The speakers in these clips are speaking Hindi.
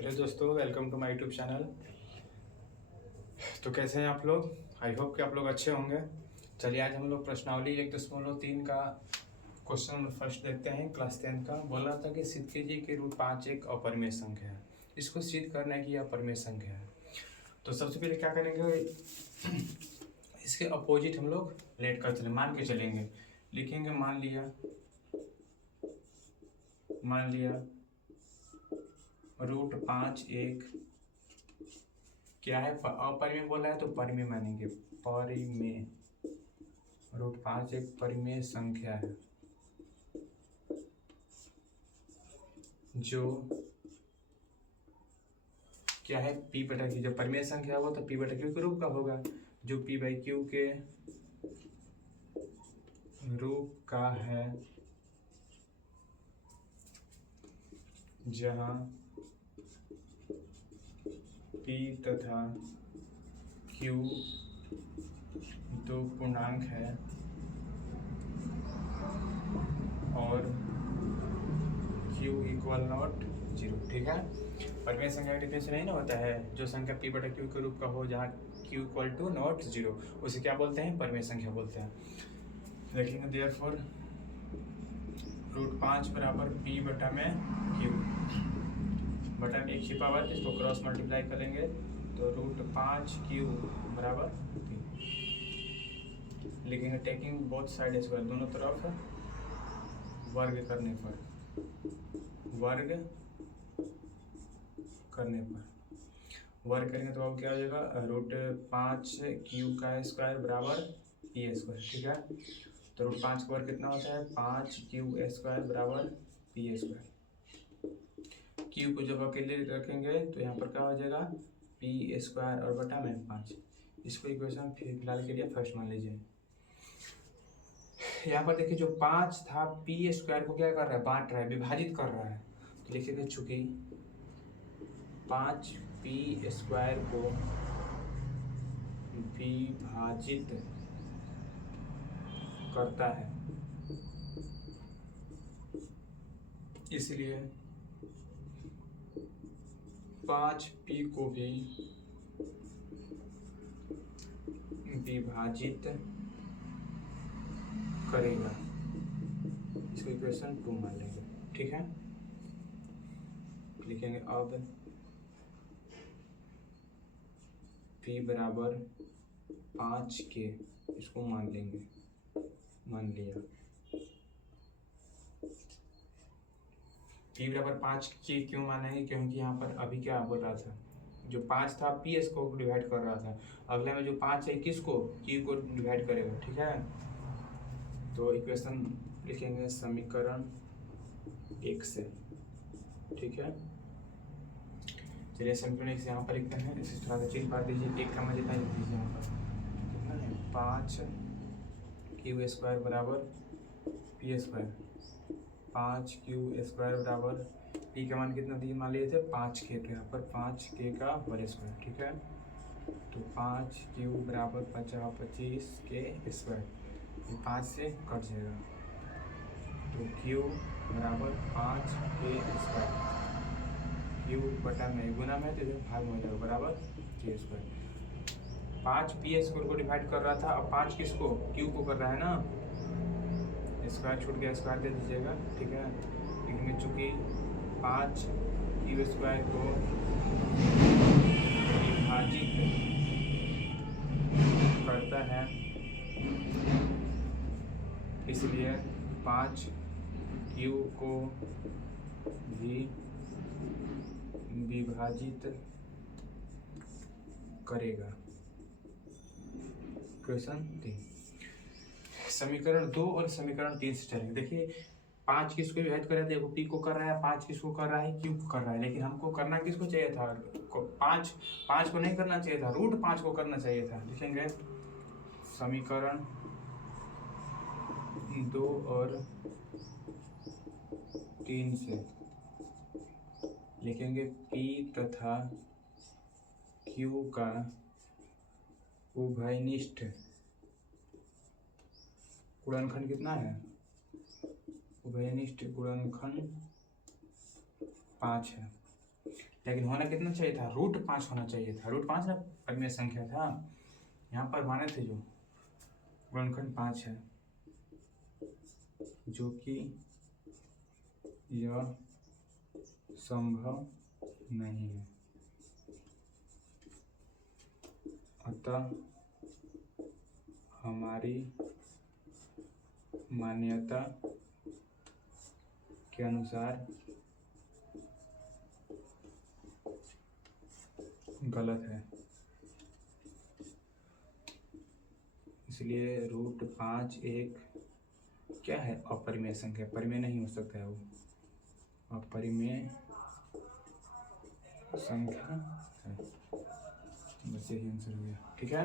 हेलो दोस्तों, welcome to my YouTube channel. तो कैसे हैं आप लोग? आई होप कि आप लोग अच्छे होंगे। चलिए आज हम लोग प्रश्नावली 1.3 का क्वेश्चन नंबर फर्स्ट देखते हैं। क्लास 10 का बोल रहा था कि सिद्ध कीजिए कि रूट 5 एक अपरिमेय संख्या है। इसको सिद्ध करना है कि यह अपरिमेय संख्या है। तो सबसे पहले क्या करेंगे, इसके अपोजिट हम लोग लेट कर चले, मान के चलेंगे। लिखेंगे मान लिया रूट 5 एक क्या है, अपरिमेय बोला है तो परिमेय मानेंगे। परिमेय, रूट 5 एक परिमेय संख्या है जो क्या है, पी बटा क्यू। जब परिमेय संख्या होगा तो पी बटा क्यू के रूप का होगा, जो पी बाई क्यू के रूप का है, जहां पी तथा क्यू दो पूर्णांक है और Q इक्वल नॉट 0। ठीक है, परिमेय संख्या का डिफिनेशन नहीं ना होता है, जो संख्या p बटा क्यू के रूप का हो जहाँ Q इक्वल टू नॉट 0, उसे क्या बोलते हैं? परिमेय संख्या बोलते हैं। देखेंगे देयरफॉर रूट 5 बराबर p बटा में q, बटा में एक छिपा हुआ है, इसको क्रॉस मल्टीप्लाई करेंगे तो रूट 5q बराबर 3 लिखेंगे। टेकिंग बोथ साइड स्क्वायर, दोनों तरफ वर्ग करने पर वर्ग करेंगे तो अब क्या हो जाएगा, रूट 5q का स्क्वायर बराबर पी स्क्वायर। ठीक है, तो रूट 5 का वर्ग कितना होता है? 5q स्क्वायर बराबर पी स्क्वायर। q को जब अकेले रखेंगे तो यहाँ पर क्या हो जाएगा, पी स्क्वायर और बटा में 5। इसको इक्वेशन फिलहाल के लिए फर्स्ट मान लीजिए। यहाँ पर देखिए जो 5 था, पी स्क्वायर को क्या कर रहा है? बांट रहा है, विभाजित कर रहा है। तो लिखिएगा चूंकि 5 पी स्क्वायर को विभाजित करता है, इसलिए 5p को भी विभाजित करेगा। इसको इक्वेशन 2 मान लेंगे। ठीक है, लिखेंगे अब p बराबर 5k, इसको मान लिया। p बराबर 5k क्यों मानेंगे? क्योंकि यहाँ पर अभी क्या बोल रहा था, जो 5 था पी एस को डिवाइड कर रहा था, अगले में जो 5 है किसको? क्यू को डिवाइड करेगा। ठीक है, तो इक्वेशन लिखेंगे समीकरण 1 से। ठीक है, चलिए समीकरण 1 से यहाँ पर लिखते हैं, इसे थोड़ा सा चेंज कर दीजिए। 1 का मैं जितना लिख दीजिए, यहाँ पर कितना है? 5q स्क्वायर बराबर पी स्क्वायर। 5q स्क्वायर बराबर पी का मान कितना दिए, मान लिए थे 5k, तो यहाँ पर 5k का होल स्क्वायर। ठीक है, तो 5q बराबर 25k स्क्वायर, 5 से कट जाएगा, तो q बराबर 5k स्क्वायर। q बटा में गुना में तो इधर भाग में हो जाएगा, बराबर k स्क्वायर। 5 पी स्क्वायर को डिवाइड कर रहा था, अब 5 किसको? q को कर रहा है ना, स्क्वायर छूट गया, स्क्वायर दे दीजिएगा। ठीक है, लेकिन चूंकि 5q स्क्वायर को विभाजित करता है, इसलिए 5q को भी विभाजित करेगा। क्वेश्चन 3, समीकरण 2 और समीकरण 3 से चलेंगे। देखिए 5 किसको विभाजित कर रहा है? देखो पी को कर रहा है, 5 किसको कर रहा है? क्यू को कर रहा है, लेकिन हमको करना किसको चाहिए था? 5 को नहीं करना चाहिए था, रूट 5 को करना चाहिए था। लिखेंगे समीकरण 2 और 3 से लिखेंगे पी तथा क्यू का उभयनिष्ठ गुणनखंड कितना है? उभयनिष्ठ गुणनखंड 5 है। लेकिन होना कितना चाहिए था, √5 होना चाहिए था। √5 ना परिमेय संख्या था, यहाँ पर माने थे जो गुणनखंड 5 है, जो कि यह संभव नहीं है। अतः हमारी मान्यता के अनुसार गलत है। इसलिए √5 एक क्या है, अपरिमेय संख्या, परिमेय नहीं हो सकता है वो, अपरिमेय संख्या है। बस यही आंसर हो गया, ठीक है।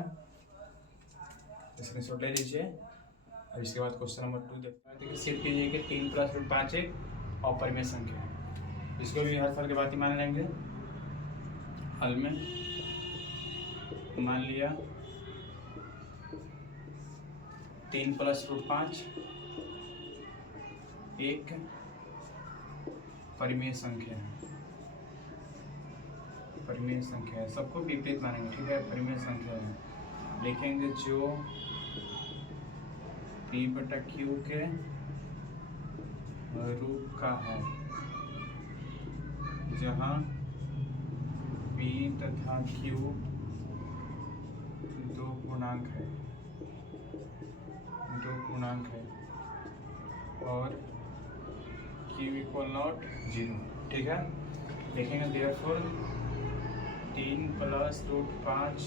स्क्रीनशॉट ले लीजिए। अब इसके बाद क्वेश्चन नंबर 2 देखते हैं। देखिए सिद्ध कीजिए कि 3 + √5 एक अपरिमेय संख्या है। इसको भी हर साल के बाद ही मान लेंगे। हल में मान लिया 3 + √5 एक परिमेय संख्या है। परिमेय संख्या है, सबको विपरीत मानेंगे, ठीक है। परिमेय संख्या है, लिखेंगे जो P/Q के रूप का है, जहाँ P तथा Q दो पूर्णांक है और Q = 0, ठीक है। लिखेंगे देयरफॉर 3 + √5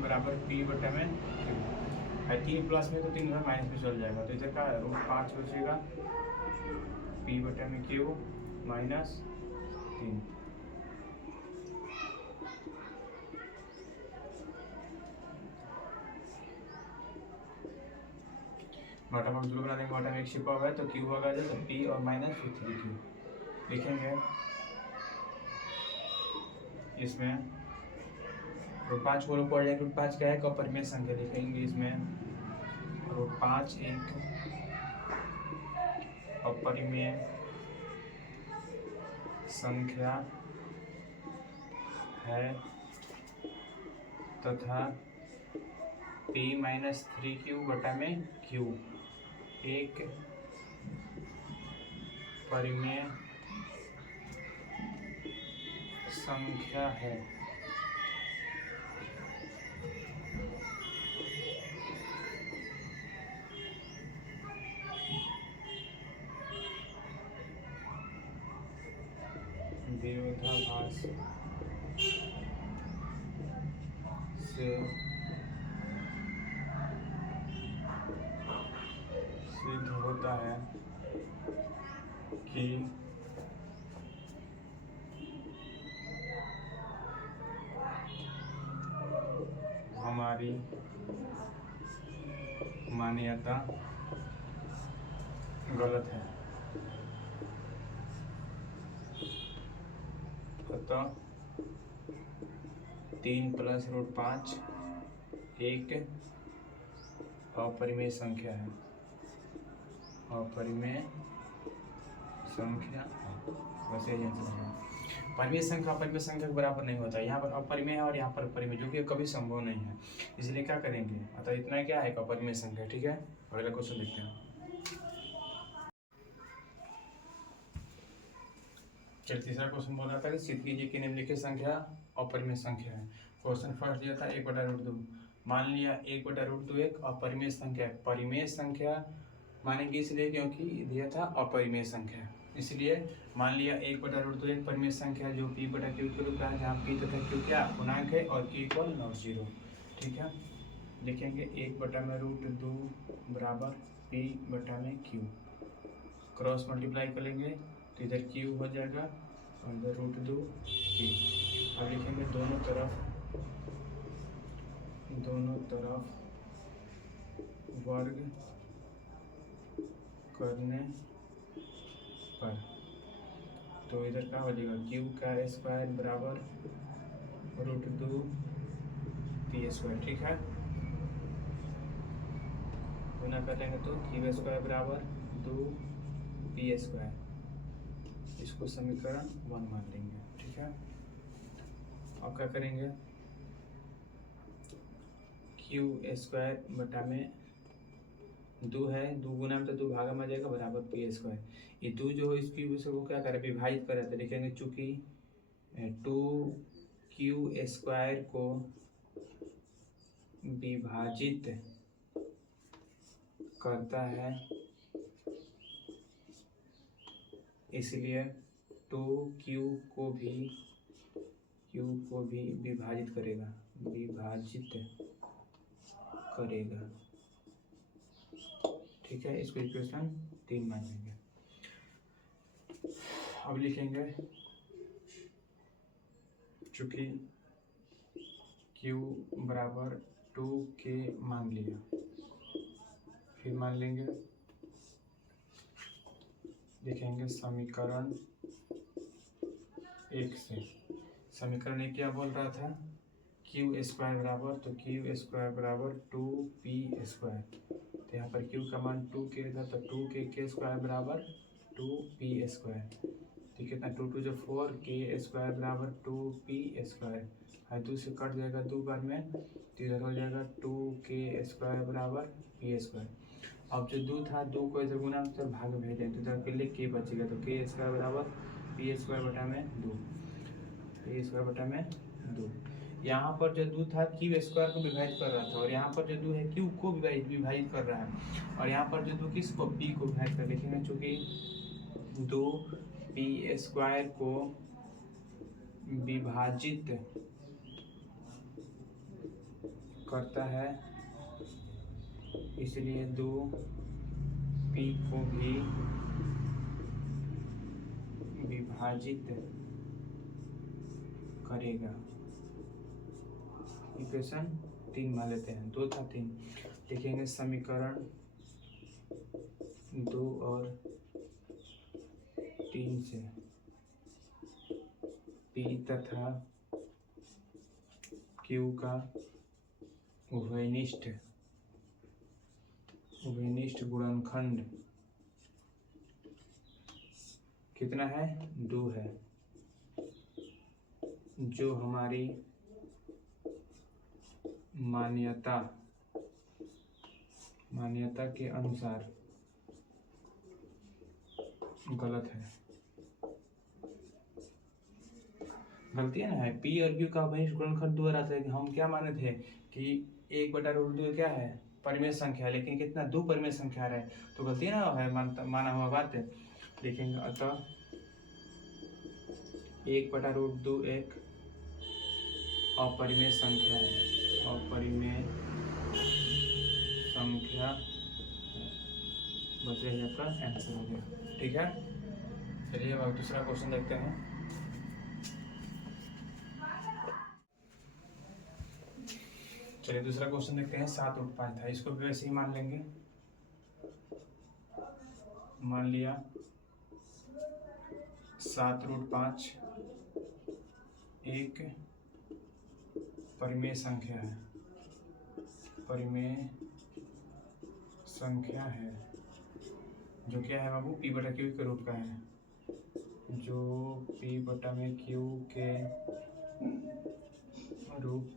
बराबर P/में Q। 3 प्लस में तो 3 उधर माइनस में चल जाएगा, तो इधर का √5 बचेगा, P/में Q -3। बटा भाग जरूर बना देंगे, बटा में एक छिपा हुआ है तो Q होगा जो, तो P और -3Q लिखेंगे। इसमें √5 को पढ़ जाएंगे, √5 क्या है, अपरिमेय संख्या, लिखेंगे इसमें √5 एक अपरिमेय संख्या है तथा P - 3Q बटा में Q एक परिमेय संख्या है। विरोधाभास से सिद्ध होता है कि हमारी मान्यता गलत है। अतः 3 + √5 एक अपरिमेय संख्या है, अपरिमेय संख्या। वैसे ही आंसर होगा। परिमेय संख्या अपरिमेय संख्या के बराबर नहीं होता है, यहाँ पर अपरिमेय है और यहाँ पर परिमेय, जो कि कभी संभव नहीं है, इसलिए क्या करेंगे, अतः इतना क्या है, अपरिमेय संख्या, ठीक है। अगला क्वेश्चन देखते हैं। चलिए तीसरा क्वेश्चन बोल रहा था कि सिद्ध कीजिए कि निम्नलिखित संख्या अपरिमेय संख्या है। क्वेश्चन फर्स्ट दिया था 1/√2, मान लिया 1/√2 एक अपरिमेय संख्या है। परिमेय संख्या मानेंगे इसलिए क्योंकि दिया था अपरिमेय संख्या, इसलिए मान लिया 1/√2 एक परिमेय संख्या जो P/Q के रूप का है, जहाँ P तथा Q क्या पूर्णांक है और Q = 0, ठीक है। लिखेंगे 1/√2 बराबर P/में Q, क्रॉस मल्टीप्लाई करेंगे तो इधर Q हो जाएगा और इधर √2 P। अब लिखेंगे दोनों तरफ वर्ग करने पर, तो इधर क्या हो जाएगा, Q² बराबर √2 P², ठीक है। गुना कर लेंगे तो Q² बराबर 2 P², इसको समीकरण 1 मान लेंगे, ठीक है। अब क्या करेंगे, क्यू स्क्वायर बटा में 2 है, 2 गुना में तो 2 भागा में जाएगा बराबर पी स्क्वायर। ये 2 जो है इस पी से वो क्या करे, विभाजित कर रहे थे, लिखेंगे चूँकि 2q स्क्वायर को विभाजित करता है, इसलिए 2q को भी विभाजित करेगा, ठीक है। इसको इक्वेशन 3 मान लेंगे। अब लिखेंगे चूँकि q बराबर 2k मान लिया, फिर मान लेंगे, लिखेंगे समीकरण 1 से। समीकरण 1 क्या बोल रहा था, क्यू स्क्वायर बराबर, तो क्यू स्क्वायर बराबर 2p स्क्वायर, तो यहाँ पर q का मान 2k था, तो 2k स्क्वायर बराबर 2p स्क्वायर, तो कितना 2 2 जो 4, k स्क्वायर बराबर 2p स्क्वायर, है 2 से कट जाएगा 2 बार में, तो इधर हो जाएगा 2k स्क्वायर बराबर p स्क्वायर। अब जो 2 था 2 को इधर गुना तो भाग भेज दें, तो इधर के लिए k बचेगा, तो k स्क्वायर बराबर p स्क्वायर बटा में 2, p स्क्वायर बटा में 2। यहाँ पर जो 2 था q स्क्वायर को विभाजित कर रहा था, और यहाँ पर जो 2 है q को विभाजित कर रहा है, और यहाँ पर जो 2 किसको p को विभाजित कर, लिखेंगे चूँकि 2p स्क्वायर को विभाजित करता है, इसलिए 2p को भी विभाजित करेगा। इक्वेशन 3 मान लेते हैं, 2 था 3, लिखेंगे समीकरण 2 और 3 से p तथा q का उभयनिष्ठ गुणनखंड कितना है, 2 है, जो हमारी मान्यता के अनुसार गलत है। गलती है ना, है p और q का उभयनिष्ठ गुणनखंड 2 रहता है। हम क्या माने थे कि 1/√2 क्या है, परिमेय संख्या, लेकिन कितना 2 परिमेय संख्या रहे, तो गलती ना है, माना हुआ बात है। लिखेंगे अतः 1/√2 एक अपरिमेय संख्या है, बचेगा आपका आंसर हो गया, ठीक है। चलिए अब दूसरा क्वेश्चन देखते हैं। चलिए दूसरा क्वेश्चन देखते हैं। 7/5 था, इसको भी वैसे ही मान लेंगे। मान लिया 7/5 एक परिमेय संख्या है, जो क्या है बाबू, p/q के रूप का है, जो p/q के रूप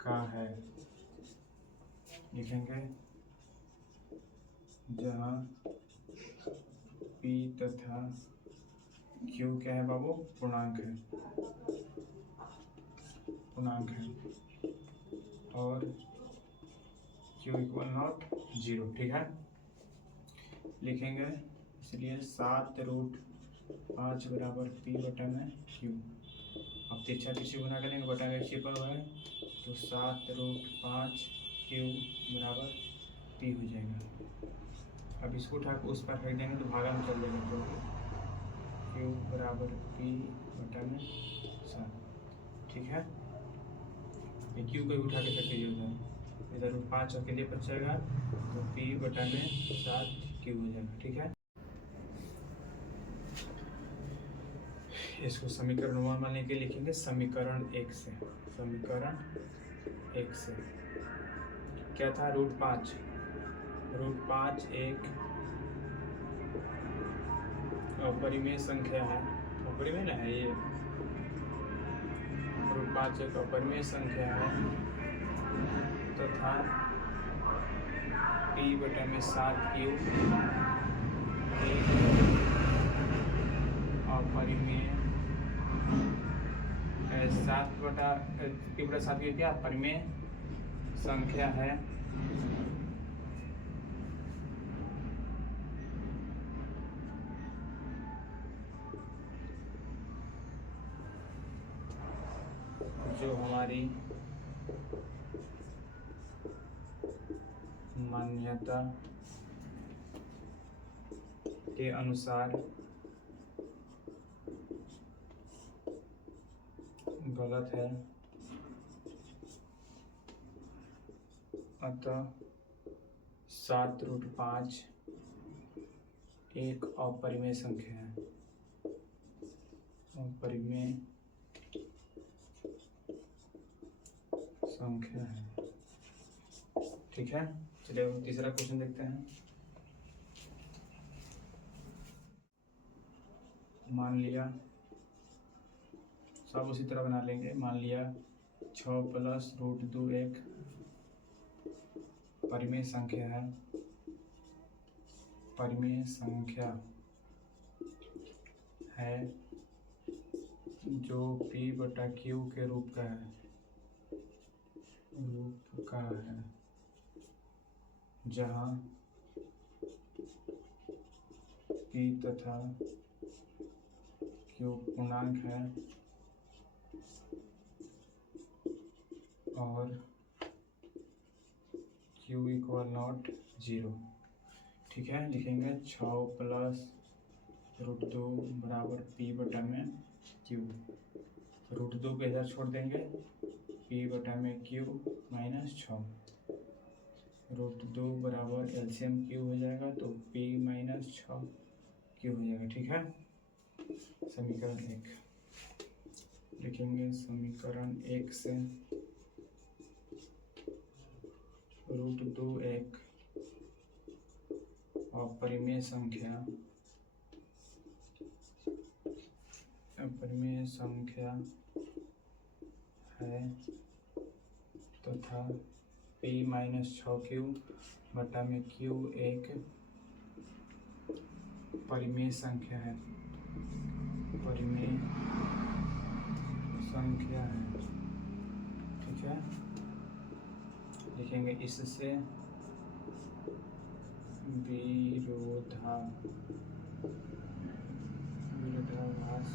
का है। लिखेंगे जहाँ p तथा q क्या है बाबू, पूर्णांक है, और q = 0, ठीक है। लिखेंगे इसलिए 7/5 बराबर p/q। अब तिरछा तिरछी गुना करेंगे, बटा में छिपा हुआ है, तो 7/5 q बराबर p हो जाएगा। अब इसको उठा के उस पर फेंक देंगे तो भागा में चल जाएगा, तो q बराबर p/7, ठीक है। ये q को भी उठा के फेंक दिया जाए, इधर 5 अकेले बचेगा, तो p/7 q हो जाएगा, ठीक है। इसको समीकरण 1 मान के लिखेंगे समीकरण 1 से। क्या था, √5 एक अपरिमेय संख्या है, अपरिमेय ना है ये, 5 एक अपरिमेय संख्या है तथा p बटा में 7q एक अपरिमेय 7 बटा p बटा 7q क्या अपरिमेय संख्या है जो हमारी मान्यता के अनुसार गलत है, अतः 7√5 एक अपरिमेय संख्या है, अपरिमेय संख्या है। ठीक है, चलिए तीसरा क्वेश्चन देखते हैं। मान लिया सब उसी तरह बना लेंगे। मान लिया 6 + √2 एक परिमेय संख्या है, परिमेय संख्या है जो p बटा q के रूप का है, जहाँ p तथा q पूर्णांक है और q = 0। ठीक है, लिखेंगे 6 + √2 बराबर p बटा में q, √2 के इधर छोड़ देंगे, p बटा में q - 6, √2 बराबर LCM q हो जाएगा तो p - 6 q हो जाएगा। ठीक है, समीकरण 1 लिखेंगे। समीकरण 1 से √2 एक अपरिमेय संख्या है तथा p - 6q बटा में q एक परिमेय संख्या है, परिमेय संख्या है। ठीक है, लिखेंगे इससे विरोधाभास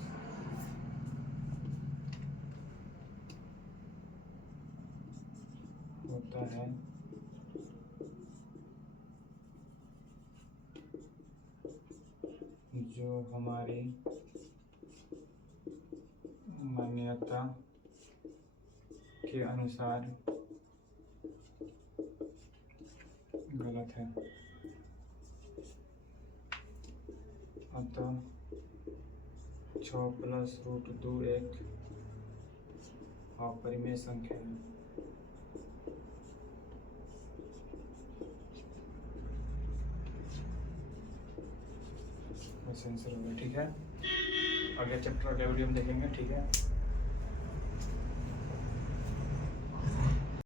होता है जो हमारी मान्यता के अनुसार गलत है, अतः 6 + √2 एक अपरिमेय संख्या है। आंसर होगा। ठीक है, अगले चैप्टर अगले वीडियो में देखेंगे। ठीक है।